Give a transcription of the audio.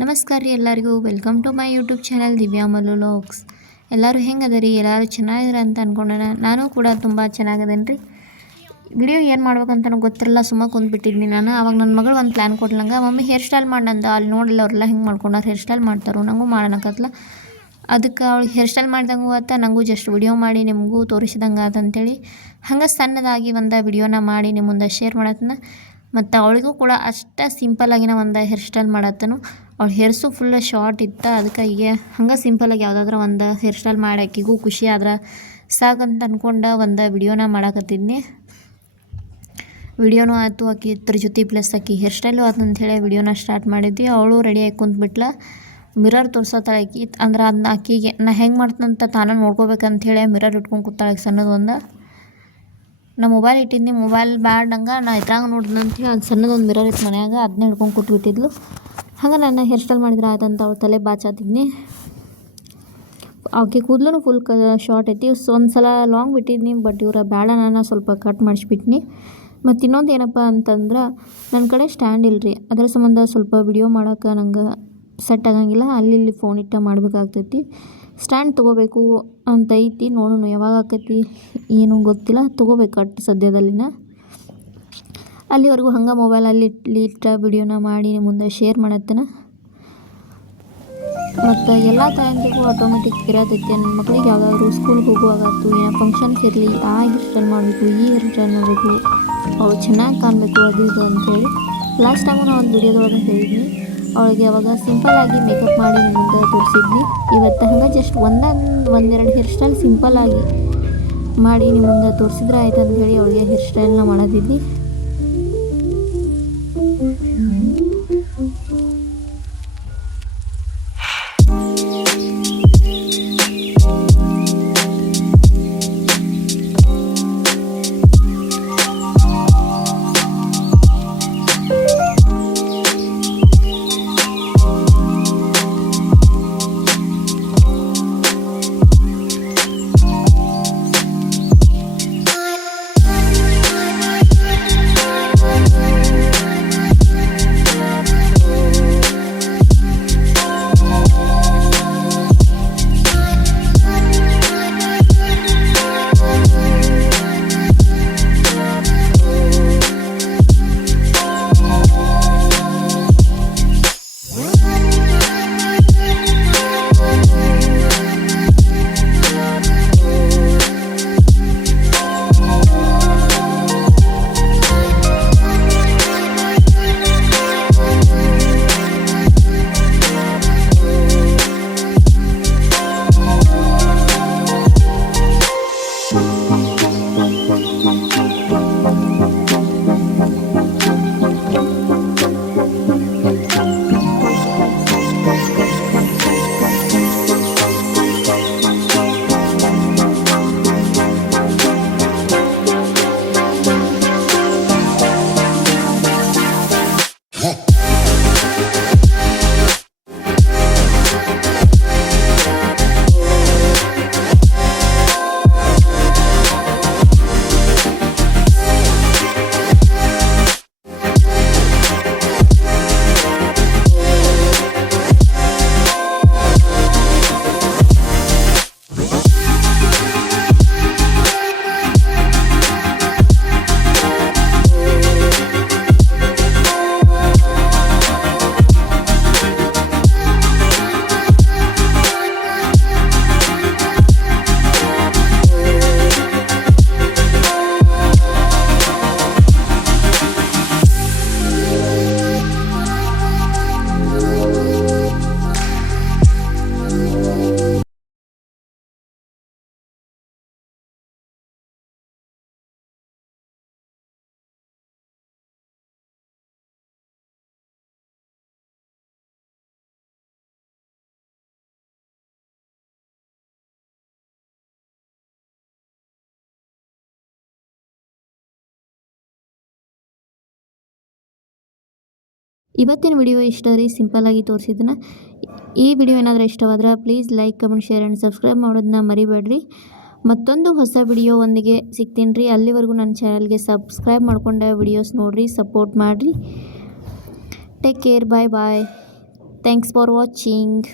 ನಮಸ್ಕಾರ ರೀ ಎಲ್ಲರಿಗೂ. Welcome to my YouTube channel Divya Mallu vlogs. ಎಲ್ಲರೂ ಹೆಂಗದರಿ? ಎಲ್ಲರೂ ಚೆನ್ನಾಗಿದ್ರೆ ಅಂತ ಅಂದ್ಕೊಂಡೇನೆ. ನಾನು ಕೂಡ ತುಂಬ ಚೆನ್ನಾಗದೇನೆ ರೀ. ವಿಡಿಯೋ ಏನು ಮಾಡ್ಬೇಕಂತ ಗೊತ್ತಿರಲ್ಲ, ಸುಮ್ಮ ಕುಂದ್ಬಿಟ್ಟಿದ್ನಿ ನಾನು. ಆವಾಗ ನನ್ನ ಮಗಳು ಒಂದು ಪ್ಲ್ಯಾನ್ ಕೊಡ್ಲಂಗೆ, ಮಮ್ಮಿ ಹೇರ್ ಸ್ಟೈಲ್ ಮಾಡಂದ, ಅಲ್ಲಿ ನೋಡಿಲ್ಲ ಅವರೆಲ್ಲ ಹಿಂಗೆ ಮಾಡ್ಕೊಂಡಾರೆ, ಹೇರ್ ಸ್ಟೈಲ್ ಮಾಡ್ತಾರೋ, ನನಗೂ ಮಾಡೋಣಕತ್ಲ. ಅದಕ್ಕೆ ಅವಳಿಗೆ ಹೇರ್ ಸ್ಟೈಲ್ ಮಾಡ್ದಂಗೂ ಆತ, ನನಗೂ ಜಸ್ಟ್ ವಿಡಿಯೋ ಮಾಡಿ ನಿಮಗೂ ತೋರಿಸಿದಂಗೆ ಆತಂತೇಳಿ ಹಂಗೆ ಸಣ್ಣದಾಗಿ ಒಂದು ವಿಡಿಯೋನ ಮಾಡಿ ನಿಮ್ಮ ಮುಂದೆ ಶೇರ್ ಮಾಡತ್ತನ. ಮತ್ತು ಅವಳಿಗೂ ಕೂಡ ಅಷ್ಟೇ ಸಿಂಪಲ್ಲಾಗಿನ ಒಂದು ಹೇರ್ ಸ್ಟೈಲ್ ಮಾಡತ್ತನು. ಅವಳು ಹೇರ್ಸು ಫುಲ್ ಶಾರ್ಟ್ ಇತ್ತು, ಅದಕ್ಕೆ ಈಗ ಹಂಗೆ ಸಿಂಪಲಾಗಿ ಯಾವುದಾದ್ರೂ ಒಂದು ಹೇರ್ ಸ್ಟೈಲ್ ಮಾಡಿ ಆಕಿಗೂ ಖುಷಿ ಆದ್ರೆ ಸಾಕಂತ ಅಂದ್ಕೊಂಡು ಒಂದು ವಿಡಿಯೋನ ಮಾಡಾಕತ್ತಿದ್ನಿ. ವಿಡಿಯೋನೂ ಆಯಿತು, ಆಕಿ ಇದ್ರ ಜೊತೆ ಪ್ಲಸ್ ಆಕಿ ಹೇರ್ ಸ್ಟೈಲು ಆಯ್ತು ಅಂಥೇಳಿ ವಿಡಿಯೋನ ಸ್ಟಾರ್ಟ್ ಮಾಡಿದ್ವಿ. ಅವಳು ರೆಡಿಯಾಗಿ ಕುಂತ್ಬಿಟ್ಲ. ಮಿರರ್ ತೋರ್ಸತ್ತಾಳೆ ಆಕಿ. ಅಂದ್ರೆ ಅದನ್ನ ಆಕಿಗೆ ನಾ ಹೆಂಗೆ ಮಾಡ್ತಂತ ತಾನೇ ನೋಡ್ಕೋಬೇಕಂಥೇಳಿ ಮಿರರ್ ಇಟ್ಕೊಂಡು ಕೂತಾಳೆ ಸಣ್ಣದೊಂದು. ನಾ ಮೊಬೈಲ್ ಇಟ್ಟಿದ್ನಿ, ಮೊಬೈಲ್ ಬ್ಯಾಡ್ನಂಗೆ ನಾ ಇದ್ರಾಗ ನೋಡಿದಂತೆ ಅದು ಸಣ್ಣದೊಂದು ಮಿರರ್ ಇತ್ತು ಮನ್ಯಾಗ, ಅದನ್ನ ಹಿಡ್ಕೊಂಡು ಕೂತ್ಬಿಟ್ಟಿದ್ಲು. ಹಂಗೆ ನಾನು ಹೇರ್ ಸ್ಟೈಲ್ ಮಾಡಿದ್ರೆ ಆಯ್ತಂತ ಅವಳು ತಲೆ ಬಾಚಾತಿದ್ನಿ. ಆಕೆ ಕೂದಲು ಫುಲ್ ಶಾರ್ಟ್ ಐತಿ. ಒಂದು ಸಲ ಲಾಂಗ್ ಬಿಟ್ಟಿದ್ನಿ, ಬಟ್ ಇವ್ರ ಬೇಡ, ನಾನು ಸ್ವಲ್ಪ ಕಟ್ ಮಾಡಿಸ್ಬಿಟ್ನಿ. ಮತ್ತು ಇನ್ನೊಂದು ಏನಪ್ಪ ಅಂತಂದ್ರೆ, ನನ್ನ ಕಡೆ ಸ್ಟ್ಯಾಂಡ್ ಇಲ್ಲರಿ, ಅದರ ಸಂಬಂಧ ಸ್ವಲ್ಪ ವಿಡಿಯೋ ಮಾಡೋಕೆ ನಂಗೆ ಸೆಟ್ ಆಗಂಗಿಲ್ಲ. ಅಲ್ಲಿ ಇಲ್ಲಿ ಫೋನ್ ಇಟ್ಟು ಮಾಡಬೇಕಾಗ್ತೈತಿ. ಸ್ಟ್ಯಾಂಡ್ ತೊಗೋಬೇಕು ಅಂತ ಐತಿ, ನೋಡೋಣ ಯಾವಾಗ ಆಕೈತಿ ಏನೂ ಗೊತ್ತಿಲ್ಲ. ತೊಗೋಬೇಕು ಅಟ್ಟು ಸದ್ಯದಲ್ಲಿನ. ಅಲ್ಲಿವರೆಗೂ ಹಂಗೆ ಮೊಬೈಲಲ್ಲಿ ಇಟ್ಟ ವಿಡಿಯೋನ ಮಾಡಿ ಮುಂದೆ ಶೇರ್ ಮಾಡತ್ತೇನೆ. ಮತ್ತು ಎಲ್ಲ ತಾಯಂದಿಗೂ ಆಟೋಮೆಟಿಕ್ ಇರತೈತಿ. ನನ್ನ ಮಕ್ಕಳಿಗೆ ಯಾವುದಾದ್ರು ಸ್ಕೂಲ್ಗೆ ಹೋಗುವಾಗತ್ತು, ಏನೋ ಫಂಕ್ಷನ್ಸ್ ಇರಲಿ, ಆ ಹೇರ್ ಸ್ಟೈಲ್ ಮಾಡಬೇಕು, ಈ ಹೇರ್ ಸ್ಟೈಲ್ ಮಾಡಬೇಕು, ಅವಳು ಚೆನ್ನಾಗಿ ಕಾಣಬೇಕು, ಅದು ಇದು ಅಂಥೇಳಿ ಲಾಸ್ಟ್ ಟೈಮು ನಾನು ಒಂದು ವಿಡಿಯೋದೊಳಗೆ ಹೇಳಿದ್ನಿ. ಅವಳಿಗೆ ಅವಾಗ ಸಿಂಪಲ್ಲಾಗಿ ಮೇಕಪ್ ಮಾಡಿ ನಿಮ್ಗೆ ತೋರಿಸಿದ್ನಿ. ಇವತ್ತು ಹಂಗೆ ಜಸ್ಟ್ ಒಂದೆರಡು ಹೇರ್ ಸ್ಟೈಲ್ ಸಿಂಪಲ್ಲಾಗಿ ಮಾಡಿ ನಿಮ್ಮ ಮುಂದೆ ತೋರಿಸಿದ್ರೆ ಆಯ್ತು ಅಂತ ಹೇಳಿ ಅವಳಿಗೆ ಹೇರ್ ಸ್ಟೈಲ್ನ ಮಾಡೋದಿದ್ವಿ. ಇವತ್ತಿನ ವಿಡಿಯೋ ಇಷ್ಟ ರೀ, ಸಿಂಪಲ್ಲಾಗಿ ತೋರಿಸಿದ್ದನ್ನ. ಈ ವಿಡಿಯೋ ಏನಾದರೂ ಇಷ್ಟವಾದ್ರೆ please like, comment, share and subscribe ಮಾಡೋದನ್ನ ಮರಿಬೇಡ್ರಿ. ಮತ್ತೊಂದು ಹೊಸ ವಿಡಿಯೋ ಒಂದಿಗೆ ಸಿಗ್ತೀನಿ ರೀ. ಅಲ್ಲಿವರೆಗೂ ನನ್ನ ಚಾನಲ್ಗೆ ಸಬ್ಸ್ಕ್ರೈಬ್ ಮಾಡ್ಕೊಂಡೆ ವಿಡಿಯೋಸ್ ನೋಡಿರಿ, ಸಪೋರ್ಟ್ ಮಾಡಿರಿ. Take care, bye bye. Thanks for watching.